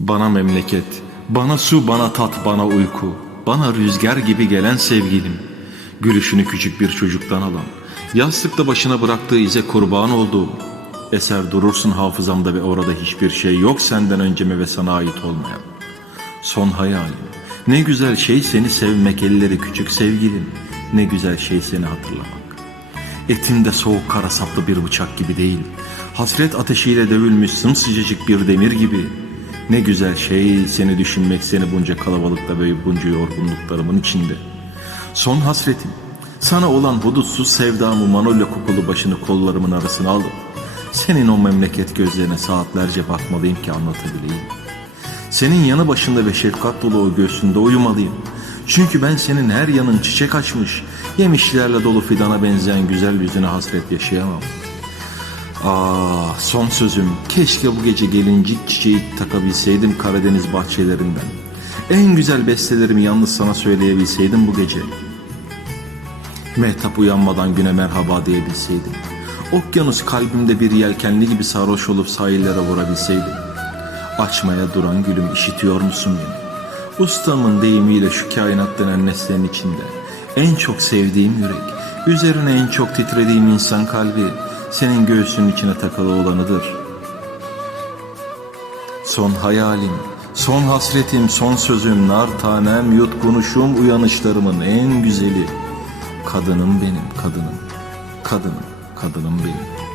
Bana memleket, bana su, bana tat, bana uyku, bana rüzgar gibi gelen sevgilim. Gülüşünü küçük bir çocuktan alan, yastıkta başına bıraktığı ize kurban olduğum. Eser durursun hafızamda ve orada hiçbir şey yok senden önceme ve sana ait olmayan. Son hayalim, ne güzel şey seni sevmek elleri küçük sevgilim, ne güzel şey seni hatırlamak. Etinde soğuk kara saplı bir bıçak gibi değil. Hasret ateşiyle dövülmüş sımsıcacık bir demir gibi. Ne güzel şey seni düşünmek seni bunca kalabalıkta ve bunca yorgunluklarımın içinde. Son hasretim. Sana olan hudutsuz sevdamı manolya kokulu başını kollarımın arasına alıp senin o memleket gözlerine saatlerce bakmalıyım ki anlatabileyim. Senin yanı başında ve şefkat dolu o göğsünde uyumalıyım. Çünkü ben senin her yanın çiçek açmış, yemişlerle dolu fidana benzeyen güzel yüzüne hasret yaşayamam. Ah son sözüm, keşke bu gece gelincik çiçeği takabilseydim Karadeniz bahçelerinden. En güzel bestelerimi yalnız sana söyleyebilseydim bu gece. Mehtap uyanmadan güne merhaba diyebilseydim. Okyanus kalbimde bir yelkenli gibi sarhoş olup sahillere vurabilseydim. Açmaya duran gülüm işitiyor musun beni? Ustamın deyimiyle şu kainat denen nesnenin içinde en çok sevdiğim yürek, üzerine en çok titrediğim insan kalbi senin göğsünün içine takılı olanıdır. Son hayalim, son hasretim, son sözüm, nar tanem, yutkunuşum, uyanışlarımın en güzeli. Kadınım benim, kadınım, kadınım, kadınım benim.